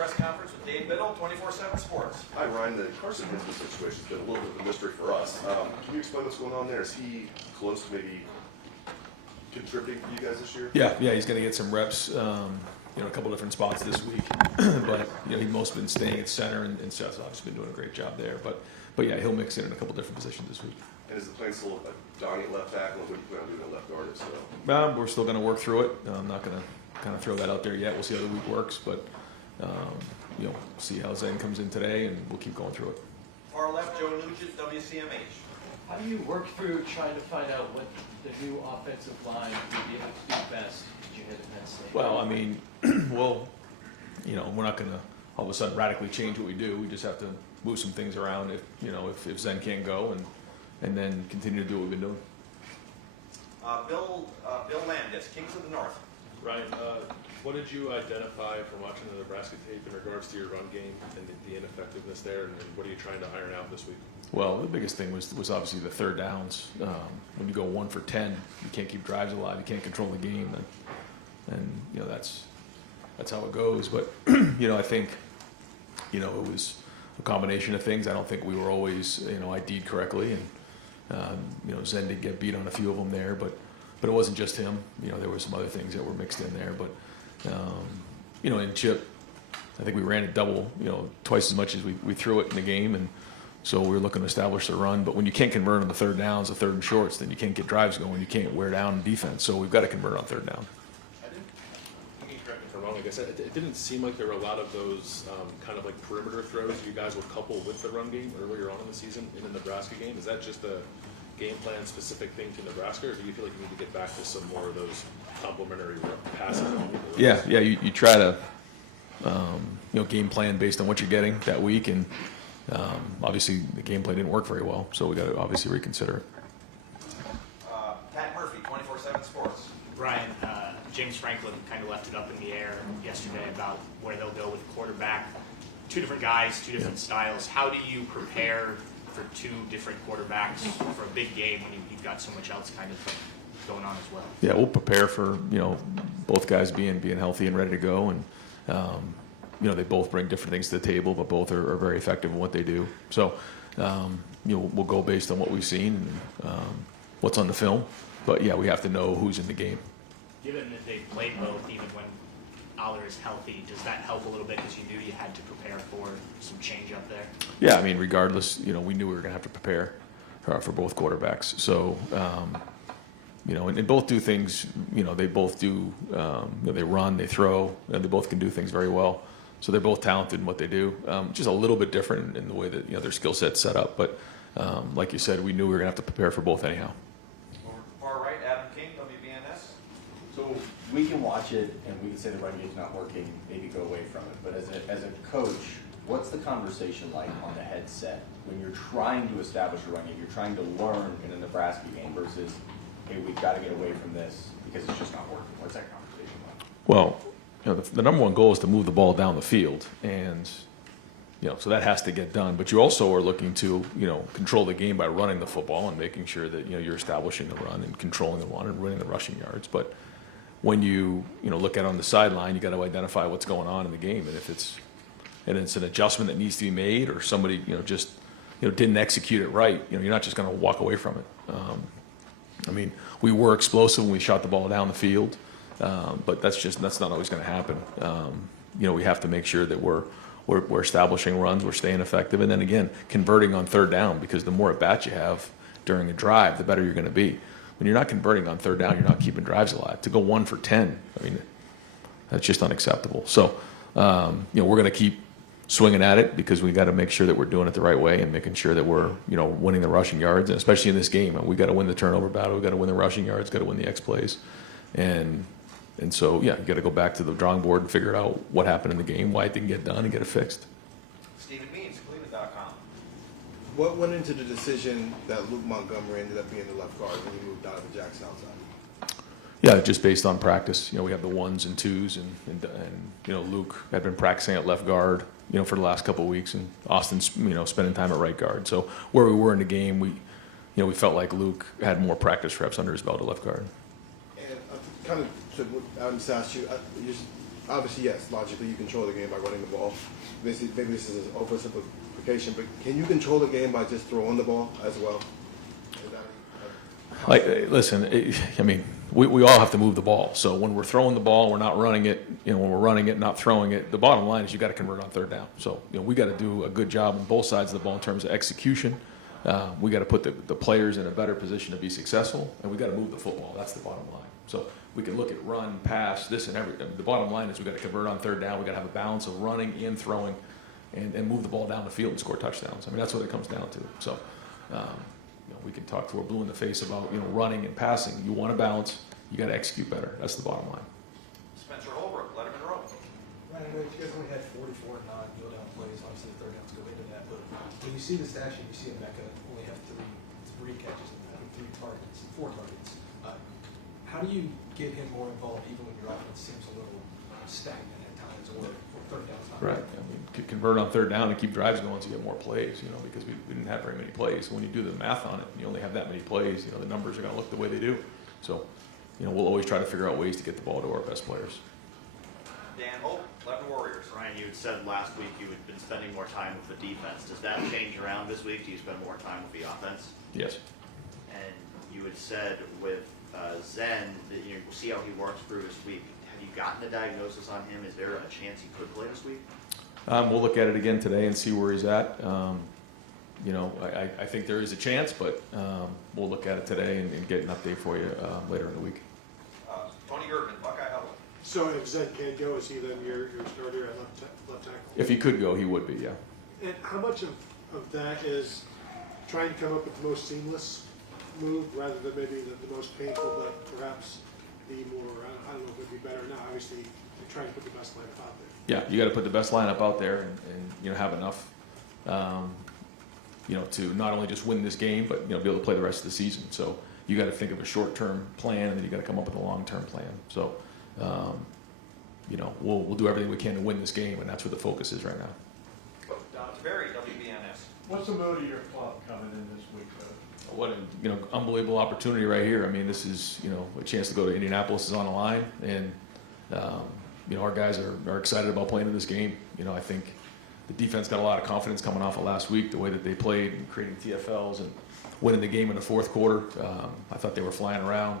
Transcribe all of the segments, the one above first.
press conference with Dave Biddle, 24/7 Sports. Hi, Ryan. The Carson Hinton situation has been a little bit of a mystery for us. Can you explain what's going on there? Is he close to maybe contributing for you guys this year? Yeah, he's going to get some reps, a couple different spots this week. But he's mostly been staying at center, and Seth's obviously been doing a great job there. But yeah, he'll mix in a couple different positions this week. And is the plan still Donnie at left tackle? What do you plan on doing at left guard? So We're still going to work through it. I'm not going to kind of throw that out there yet. We'll see how the week works, but see how Zen comes in today, and we'll keep going through it. Far left, Joe Nugent, WCMH. How do you work through trying to find out what the new offensive line would be able to do best as you hit Penn State? Well, I mean, we're not going to all of a sudden radically change what we do. We just have to move some things around if Zen can't go, and then continue to do what we've been doing. Bill Landis, Kings of the North. Ryan, what did you identify from watching the Nebraska tape in regards to your run game and the ineffectiveness there, and what are you trying to iron out this week? Well, the biggest thing was obviously the third downs. When you go 1 for 10, you can't keep drives alive. You can't control the game, and that's how it goes. But I think it was a combination of things. I don't think we were always ID'd correctly, and Zen did get beat on a few of them there, but it wasn't just him. There were some other things that were mixed in there. But in Chip, I think we ran it double, twice as much as we threw it in the game, and so we were looking to establish the run. But when you can't convert on the third downs, the third and shorts, then you can't get drives going. You can't wear down defense. So we've got to convert on third down. Correct me if I'm wrong. Like I said, it didn't seem like there were a lot of those kind of like perimeter throws you guys would couple with the run game earlier on in the season in the Nebraska game. Is that just a game plan specific thing to Nebraska, or do you feel like you need to get back to some more of those complementary passes? Yeah. You try to game plan based on what you're getting that week, and obviously the game plan didn't work very well, so we got to obviously reconsider it. Pat Murphy, 24/7 Sports. Ryan, James Franklin kind of left it up in the air yesterday about where they'll go with quarterback. Two different guys, two different styles. How do you prepare for two different quarterbacks for a big game when you've got so much else kind of going on as well? Yeah, we'll prepare for both guys being healthy and ready to go, and they both bring different things to the table, but both are very effective in what they do. So we'll go based on what we've seen and what's on the film. But yeah, we have to know who's in the game. Given that they played both, even when Aller is healthy, does that help a little bit because you knew you had to prepare for some change up there? Yeah, I mean, regardless, we knew we were going to have to prepare for both quarterbacks. So, and both do things. They both do. They run, they throw, and they both can do things very well. So they're both talented in what they do. Just a little bit different in the way that their skill set's set up. But like you said, we knew we were going to have to prepare for both anyhow. Far right, Adam King, WBNS. So we can watch it and we can say the run game's not working, maybe go away from it. But as a coach, what's the conversation like on the headset when you're trying to establish a run game, you're trying to learn in a Nebraska game versus, hey, we've got to get away from this because it's just not working? What's that conversation like? Well, the number one goal is to move the ball down the field, and so that has to get done. But you also are looking to control the game by running the football and making sure that you're establishing the run and controlling the run and winning the rushing yards. But when you look at it on the sideline, you got to identify what's going on in the game, and if it's an adjustment that needs to be made, or somebody just didn't execute it right, you're not just going to walk away from it. I mean, we were explosive when we shot the ball down the field, but that's not always going to happen. We have to make sure that we're establishing runs, we're staying effective, and then again converting on third down, because the more at bats you have during a drive, the better you're going to be. When you're not converting on third down, you're not keeping drives alive. To go 1 for 10, I mean, that's just unacceptable. So, we're going to keep swinging at it because we got to make sure that we're doing it the right way and making sure that we're, winning the rushing yards, and especially in this game, we got to win the turnover battle. We got to win the rushing yards. Got to win the X plays, and so yeah, you got to go back to the drawing board and figure out what happened in the game, why it didn't get done, and get it fixed. Stephen Means, Cleveland.com. What went into the decision that Luke Montgomery ended up being the left guard when you moved out of the Jackson outside? Yeah, just based on practice. We have the 1s and 2s, and Luke had been practicing at left guard, for the last couple of weeks, and Austin's, spending time at right guard. So where we were in the game, we felt like Luke had more practice reps under his belt at left guard. And kind of to what Adam just asked you, obviously, yes, logically, you control the game by running the ball. Maybe this is an oversimplification, but can you control the game by just throwing the ball as well? Is that Like, listen, I mean, we all have to move the ball. So when we're throwing the ball, we're not running it. When we're running it, not throwing it. The bottom line is you got to convert on third down. So we got to do a good job on both sides of the ball in terms of execution. We got to put the players in a better position to be successful, and we got to move the football. That's the bottom line. So we can look at run, pass, this and everything. The bottom line is we got to convert on third down. We got to have a balance of running and throwing, and move the ball down the field and score touchdowns. I mean, that's what it comes down to. So. We can talk to our blue in the face about running and passing. You want to balance. You got to execute better. That's the bottom line. Spencer Holbrook, Letterman Row. Right, I know you guys only had 44 non-go-down plays. Obviously, the third downs go into that. But when you see the stat sheet, you see Emeka only have three catches in that, 4 targets. How do you get him more involved, even when your offense seems a little stagnant at times, or third downs not Right. I mean, convert on third down and keep drives going so you get more plays. Because we didn't have very many plays. So when you do the math on it, and you only have that many plays. The numbers are going to look the way they do. So, we'll always try to figure out ways to get the ball to our best players. Dan Hope, Lebanon Warriors. Ryan, you had said last week you had been spending more time with the defense. Does that change around this week? Do you spend more time with the offense? Yes. And you had said with Zen that we'll see how he works through this week. Have you gotten a diagnosis on him? Is there a chance he could play this week? We'll look at it again today and see where he's at. I think there is a chance, but we'll look at it today and get an update for you later in the week. Tony Irvin, Buckeye Huddle. So if Zed can't go, is he then your starter at left tackle? If he could go, he would be, yeah. And how much of that is trying to come up with the most seamless move rather than maybe the most painful, but perhaps the more, I don't know if it would be better now, obviously, trying to put the best lineup out there. Yeah, you got to put the best lineup out there and have enough, to not only just win this game, but be able to play the rest of the season. So you got to think of a short-term plan, and then you got to come up with a long-term plan. So, we'll do everything we can to win this game, and that's where the focus is right now. Don Taveri, WBNS. What's the mood of your club coming in this week, though? What an unbelievable opportunity right here. I mean, this is a chance to go to Indianapolis is on the line, and our guys are excited about playing in this game. I think the defense got a lot of confidence coming off of last week, the way that they played, and creating TFLs and winning the game in the fourth quarter. I thought they were flying around,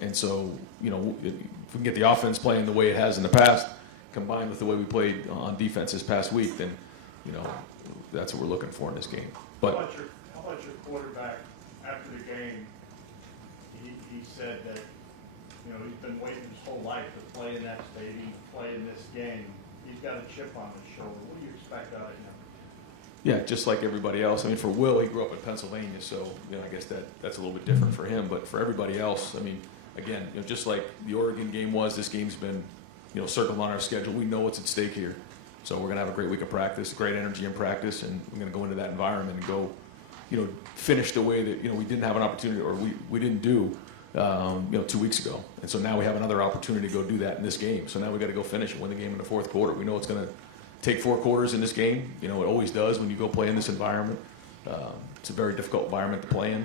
and so if we can get the offense playing the way it has in the past, combined with the way we played on defense this past week, then that's what we're looking for in this game. But How about your quarterback after the game? He said that he's been waiting his whole life to play in that stadium, play in this game. He's got a chip on his shoulder. What do you expect out of him? yeah, just like everybody else. I mean, for Will, he grew up in Pennsylvania, so I guess that's a little bit different for him. But for everybody else, I mean, again, just like the Oregon game was, this game's been circled on our schedule. We know what's at stake here, so we're gonna have a great week of practice, great energy in practice, and we're gonna go into that environment and go, finish the way that we didn't have an opportunity, or we didn't do 2 weeks ago. And so now we have another opportunity to go do that in this game. So now we got to go finish and win the game in the fourth quarter. We know it's going to take 4 quarters in this game. It always does when you go play in this environment. It's a very difficult environment to play in,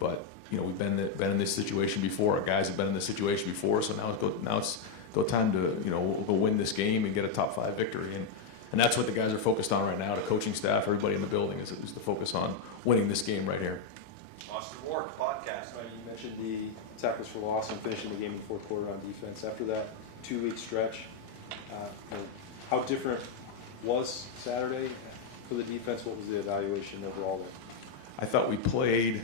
but we've been in this situation before. Our guys have been in this situation before. So now it's go time to we'll go win this game and get a top 5 victory. And that's what the guys are focused on right now. The coaching staff, everybody in the building is to focus on winning this game right here. Austin Ward, podcast. You mentioned the tackles for loss and finishing the game in the fourth quarter on defense. After that 2-week stretch, how different was Saturday for the defense? What was the evaluation overall there? I thought we played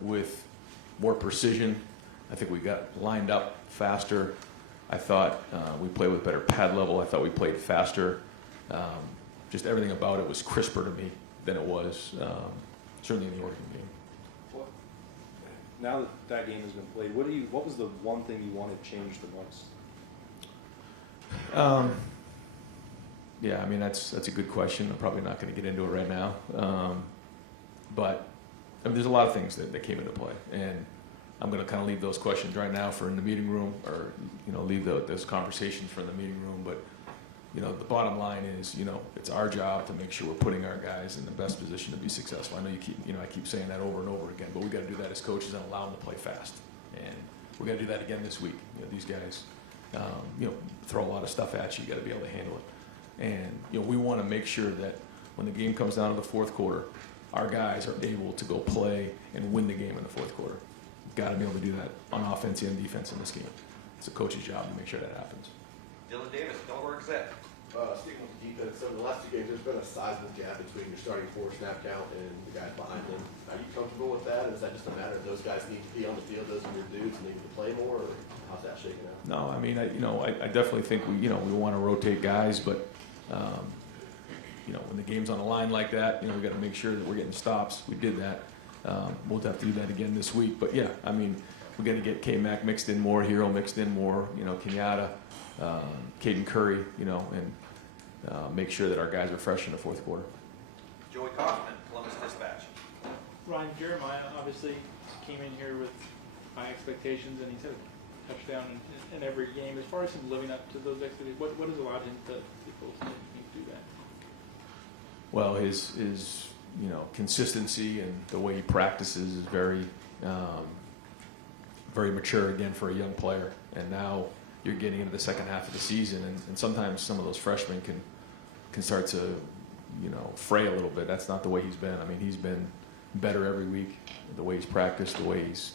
with more precision. I think we got lined up faster. I thought we played with better pad level. I thought we played faster. Just everything about it was crisper to me than it was certainly in the Oregon game. Now that game has been played, what was the one thing you wanted changed the most? Yeah, I mean that's a good question. I'm probably not going to get into it right now, but I mean, there's a lot of things that came into play, and I'm going to kind of leave those questions right now for in the meeting room, or leave those conversations for in the meeting room. But the bottom line is, it's our job to make sure we're putting our guys in the best position to be successful. I know I keep saying that over and over again, but we got to do that as coaches and allow them to play fast. And we're going to do that again this week. These guys, throw a lot of stuff at you. You got to be able to handle it. And we want to make sure that when the game comes down to the fourth quarter, our guys are able to go play and win the game in the fourth quarter. Got to be able to do that on offense and defense in this game. It's a coach's job to make sure that happens. Dylan Davis, Delaware Gazette. Sticking with the defense, so in the last two games, there's been a sizable gap between your starting 4 snap count and the guys behind them. Are you comfortable with that? Is that just a matter of those guys need to be on the field, those are your dudes, and they need to play more, or how's that shaking out? No, I mean, I definitely think we want to rotate guys, but when the game's on the line like that, we got to make sure that we're getting stops. We did that. We'll have to do that again this week. But yeah, I mean, we're going to get K-Mac mixed in more, Hero mixed in more, Kenyatta, Caden Curry, and make sure that our guys are fresh in the fourth quarter. Joey Kaufman, Columbus Dispatch. Ryan Jeremiah obviously came in here with high expectations, and he's had a touchdown in every game. As far as him living up to those expectations, what has allowed him to be able to do that? Well, his consistency and the way he practices is very mature again for a young player. And now you're getting into the second half of the season, and sometimes some of those freshmen can start to fray a little bit. That's not the way he's been. I mean, he's been better every week. The way he's practiced, the way he's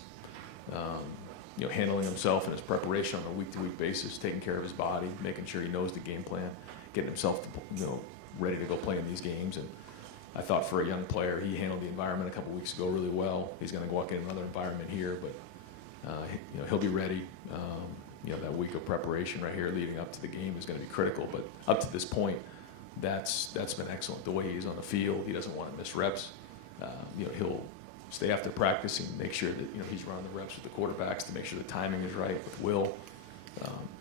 handling himself in his preparation on a week-to-week basis, taking care of his body, making sure he knows the game plan, getting himself ready to go play in these games. And I thought for a young player, he handled the environment a couple weeks ago really well. He's going to walk in another environment here, but he'll be ready. That week of preparation right here leading up to the game is going to be critical. But up to this point, that's been excellent. The way he's on the field, he doesn't want to miss reps. He'll stay after practice and make sure that he's running the reps with the quarterbacks to make sure the timing is right with Will.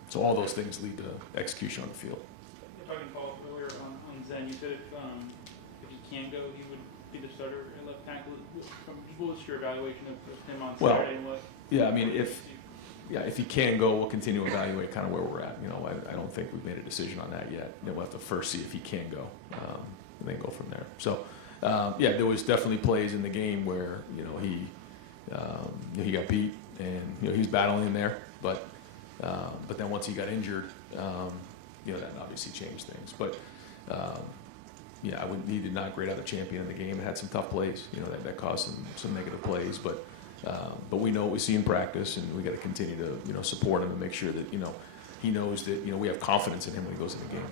So all those things lead to execution on the field. If I can follow up earlier on Zen, you said if he can go, he would be the starter at left tackle. What was your evaluation of him on Saturday? And what? Yeah, I mean, if he can go, we'll continue to evaluate kind of where we're at. I don't think we've made a decision on that yet. We'll have to first see if he can go, and then go from there. So, there was definitely plays in the game where he got beat, and he's battling in there. But then once he got injured, that obviously changed things. But he did not grade out a champion in the game. It had some tough plays, that caused some negative plays. But we know what we see in practice, and we got to continue to support him and make sure that he knows that we have confidence in him when he goes in the game.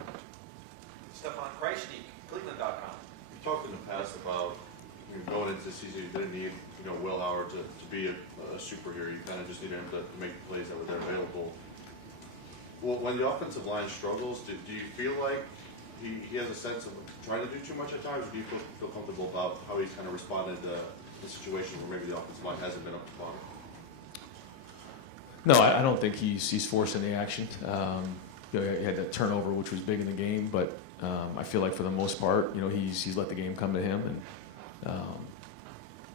Stefan Kreisnig, Cleveland.com. You talked in the past about going into the season, you didn't need Will Howard to be a superhero. You kind of just needed him to make the plays that were there available. Well, when the offensive line struggles, do you feel like he has a sense of trying to do too much at times, or do you feel comfortable about how he's kind of responded to the situation where maybe the offensive line hasn't been up to par? No, I don't think he's forcing the action. He had that turnover, which was big in the game, but I feel like for the most part, he's let the game come to him, and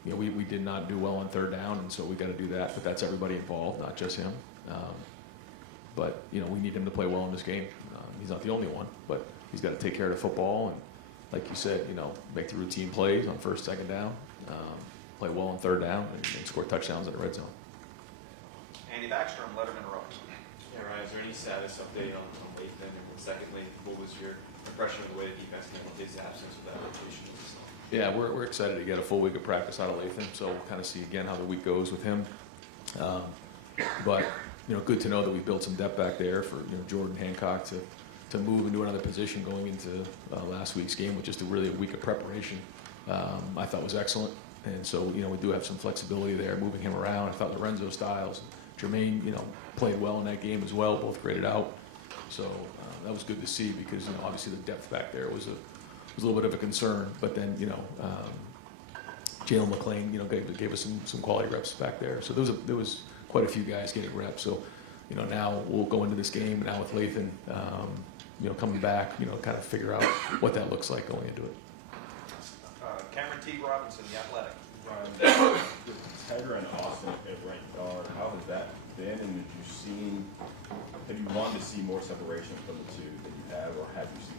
we did not do well on third down, and so we got to do that. But that's everybody involved, not just him. But we need him to play well in this game. He's not the only one, but he's got to take care of the football, and like you said, make the routine plays on first, second down, play well on third down, and score touchdowns in the red zone. Andy Backstrom, Letterman Row. Yeah, Ryan, is there any status update on Lathan? And then secondly, what was your impression of the way the defense handled his absence with that rotation? Yeah, we're excited to get a full week of practice out of Lathan, so we'll kind of see again how the week goes with him. But good to know that we built some depth back there for Jordan Hancock to move into another position going into last week's game with just a week of preparation. I thought was excellent, and so we do have some flexibility there, moving him around. I thought Lorenzo Styles, Jermaine, played well in that game as well, both graded out. So that was good to see because obviously the depth back there was a little bit of a concern. But then Jalen McClain gave us some quality reps back there. So there was quite a few guys getting reps. So now we'll go into this game now with Lathan coming back, kind of figure out what that looks like going into it. Cameron T. Robinson, The Athletic. Ryan, with Tiger and Austin at right guard, how has that been? And have you wanted to see more separation from the two that you have, or have you seen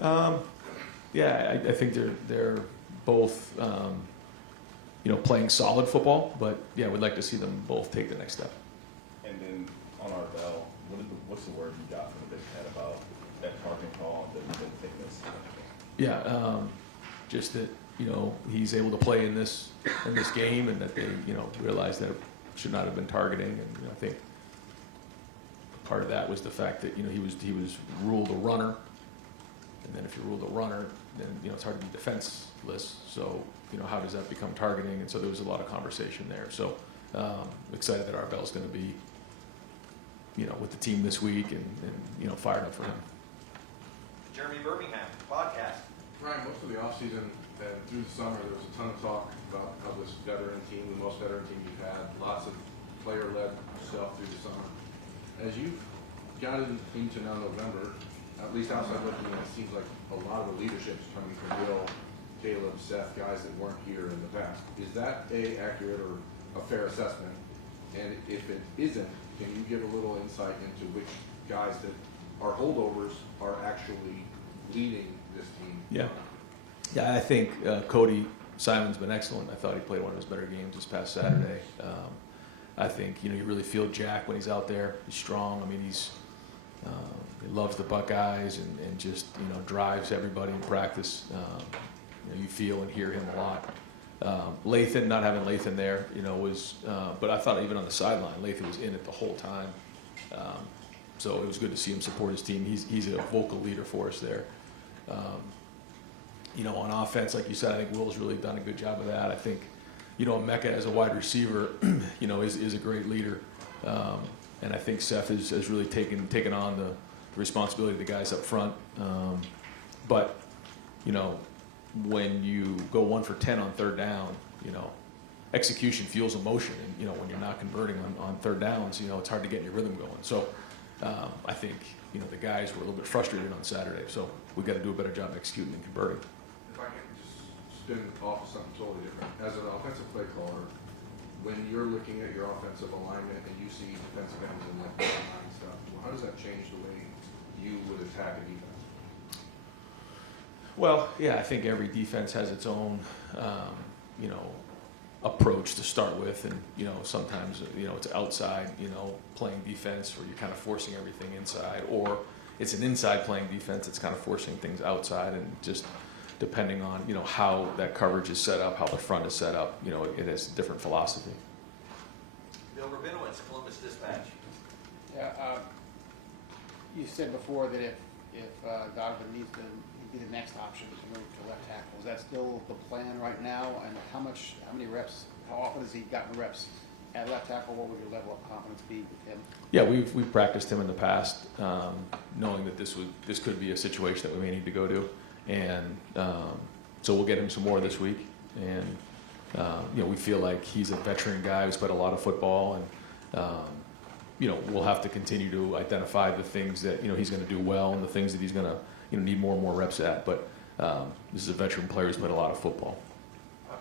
that? I think they're both playing solid football, but we'd like to see them both take the next step. And then on our bell, what's the word you got from the Big Ten about that targeting call that we didn't think this? Yeah, just that, he's able to play in this game, and that they, realize that it should not have been targeting. And I think part of that was the fact that, he was ruled a runner. And then if you're ruled a runner, then, it's hard to be defenseless. So, how does that become targeting? And so there was a lot of conversation there. So excited that Arbel's going to be, with the team this week and fired up for him. Jeremy Birmingham, podcast. Ryan, most of the offseason and through the summer, there was a ton of talk about how this veteran team, the most veteran team you've had, lots of player-led stuff through the summer. As you've gotten into now November, at least outside looking in, it seems like a lot of the leadership is coming from Will, Caleb, Seth, guys that weren't here in the past. Is that accurate or a fair assessment? And if it isn't, can you give a little insight into which guys that are holdovers are actually leading this team? Yeah, I think Cody Simon's been excellent. I thought he played one of his better games this past Saturday. I think, you really feel Jack when he's out there. He's strong. I mean, he loves the Buckeyes and just, drives everybody in practice. You feel and hear him a lot. Lathan, not having Lathan there, was, but I thought even on the sideline, Lathan was in it the whole time. So it was good to see him support his team. He's a vocal leader for us there. On offense, like you said, I think Will's really done a good job of that. I think, Mecca as a wide receiver, is a great leader. And I think Seth has really taken on the responsibility of the guys up front. But, when you go 1 for 10 on third down, execution fuels emotion. And, when you're not converting on third downs, it's hard to get your rhythm going. So I think, the guys were a little bit frustrated on Saturday. So we've got to do a better job executing and converting. If I can just spin off of something totally different. As an offensive play caller, when you're looking at your offensive alignment and you see defensive ends and like line stuff, how does that change the way you would attack a defense? Well, yeah, I think every defense has its own, approach to start with, and sometimes it's outside, playing defense where you're kind of forcing everything inside, or it's an inside playing defense that's kind of forcing things outside, and just depending on how that coverage is set up, how the front is set up, it has a different philosophy. Bill Rabinowitz, Columbus Dispatch. Yeah, you said before that if Donovan needs to be the next option to move to left tackle, is that still the plan right now? And how many reps, how often has he gotten reps at left tackle? What would your level of confidence be with him? Yeah, we've practiced him in the past, knowing that this could be a situation that we may need to go to, and so we'll get him some more this week. And we feel like he's a veteran guy who's played a lot of football, and we'll have to continue to identify the things that he's going to do well and the things that he's going to need more and more reps at. But this is a veteran player who's played a lot of football.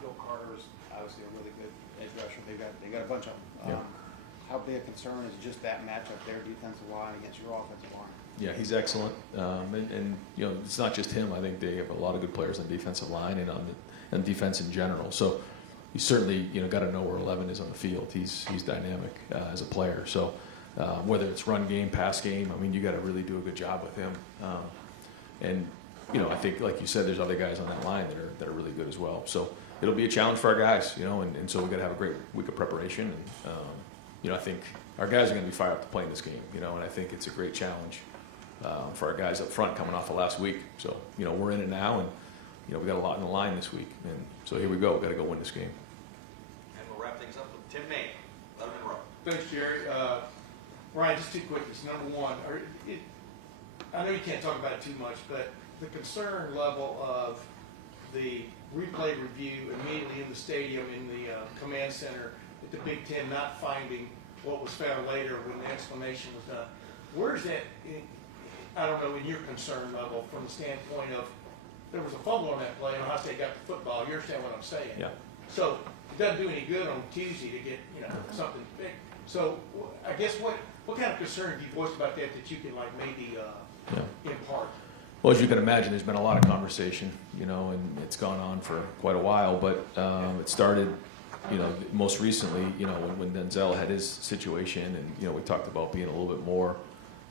Bill Carter is obviously a really good edge rusher. They got a bunch of them. How big a concern is just that matchup there, defensive line against your offensive line? Yeah, he's excellent, and it's not just him. I think they have a lot of good players on the defensive line and on defense in general. So you certainly got to know where 11 is on the field. He's dynamic as a player. So whether it's run game, pass game, I mean, you got to really do a good job with him. And I think, like you said, there's other guys on that line that are really good as well. So it'll be a challenge for our guys, and so we got to have a great week of preparation. And I think our guys are going to be fired up to play in this game, and I think it's a great challenge for our guys up front coming off of last week. So we're in it now, and we got a lot in the line this week, and so here we go. We got to go win this game. And we'll wrap things up with Tim May, Letterman Row. Thanks, Jerry. Ryan, just 2 quickies. Number one, I know you can't talk about it too much, but the concern level of the replay review immediately in the stadium in the command center at the Big Ten not finding what was found later when the explanation was done. Where's that, I don't know, in your concern level from the standpoint of there was a fumble on that play and Ohio State got the football. You understand what I'm saying? Yeah. So it doesn't do any good on Tuesday to get something fixed. So I guess what kind of concern do you voice about that you can maybe impart? Well, as you can imagine, there's been a lot of conversation, and it's gone on for quite a while. But it started, most recently, when Denzel had his situation, and we talked about being a little bit more,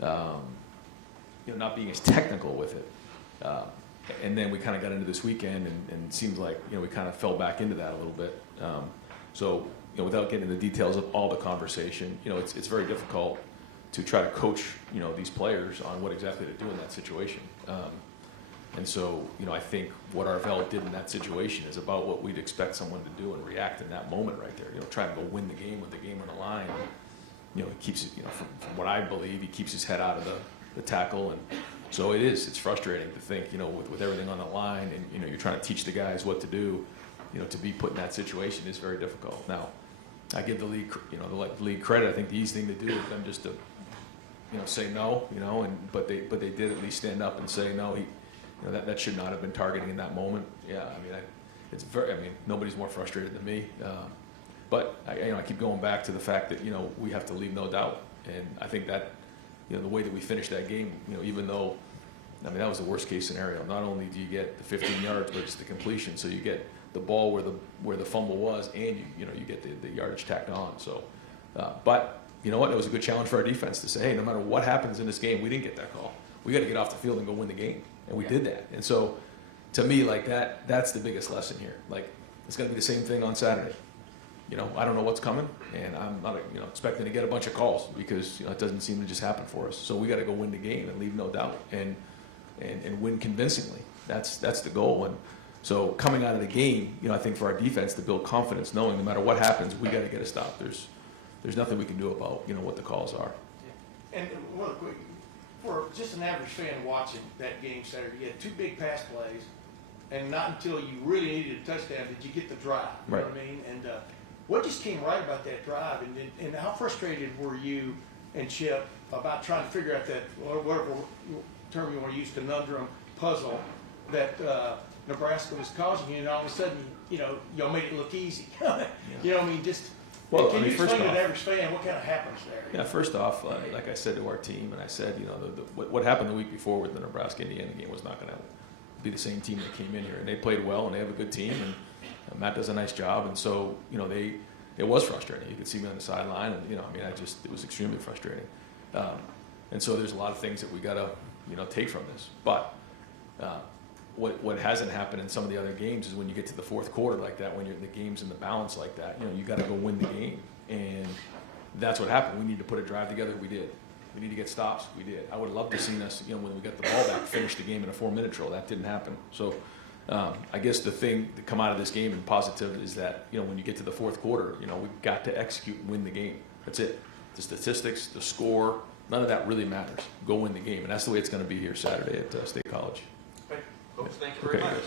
not being as technical with it. And then we kind of got into this weekend, and it seems like we kind of fell back into that a little bit. So without getting into the details of all the conversation, it's very difficult to try to coach these players on what exactly to do in that situation. And so I think what Arvell did in that situation is about what we'd expect someone to do and react in that moment right there. Try to go win the game with the game on the line. He keeps it. From what I believe, he keeps his head out of the tackle, and so it's frustrating to think, with everything on the line, and you're trying to teach the guys what to do, to be put in that situation is very difficult. Now, I give the league, the league credit. I think the easy thing to do is them just to, say no, but they did at least stand up and say no. That should not have been targeting in that moment. Yeah, nobody's more frustrated than me. But I keep going back to the fact that we have to leave no doubt, and I think that the way that we finished that game, even though that was the worst case scenario. Not only do you get the 15 yards, but it's the completion, so you get the ball where the fumble was, and you get the yardage tacked on. So, but you know what? It was a good challenge for our defense to say, hey, no matter what happens in this game, we didn't get that call. We got to get off the field and go win the game, and we did that. And so, to me, that's the biggest lesson here. It's going to be the same thing on Saturday. I don't know what's coming, and I'm not expecting to get a bunch of calls because it doesn't seem to just happen for us. So we got to go win the game and leave no doubt and win convincingly. That's the goal. And so coming out of the game, I think for our defense to build confidence, knowing no matter what happens, we got to get a stop. There's nothing we can do about what the calls are. And real quick, for just an average fan watching that game Saturday, you had two big pass plays, and not until you really needed a touchdown did you get the drive. You know what I mean? And what just came right about that drive, and how frustrated were you and Chip about trying to figure out that, whatever term you want to use, conundrum, puzzle that Nebraska was causing you, and all of a sudden, y'all made it look easy. You know what I mean? Just can you explain to the average fan what kind of happens there? Yeah, first off, like I said to our team, and I said, what happened the week before with the Nebraska-Indiana game was not going to be the same team that came in here, and they played well, and they have a good team, and Matt does a nice job, and so it was frustrating. You could see me on the sideline, and it was extremely frustrating. And so there's a lot of things that we got to take from this. But what hasn't happened in some of the other games is when you get to the fourth quarter like that, when the game's in the balance like that, you got to go win the game, and that's what happened. We need to put a drive together. We did. We need to get stops. We did. I would have loved to seen us, when we got the ball back, finish the game in a 4-minute drill. That didn't happen. So. I guess the thing to come out of this game and positive is that, when you get to the fourth quarter, we've got to execute and win the game. That's it. The statistics, the score, none of that really matters. Go win the game. And that's the way it's going to be here Saturday at State College. Folks, thank you very much.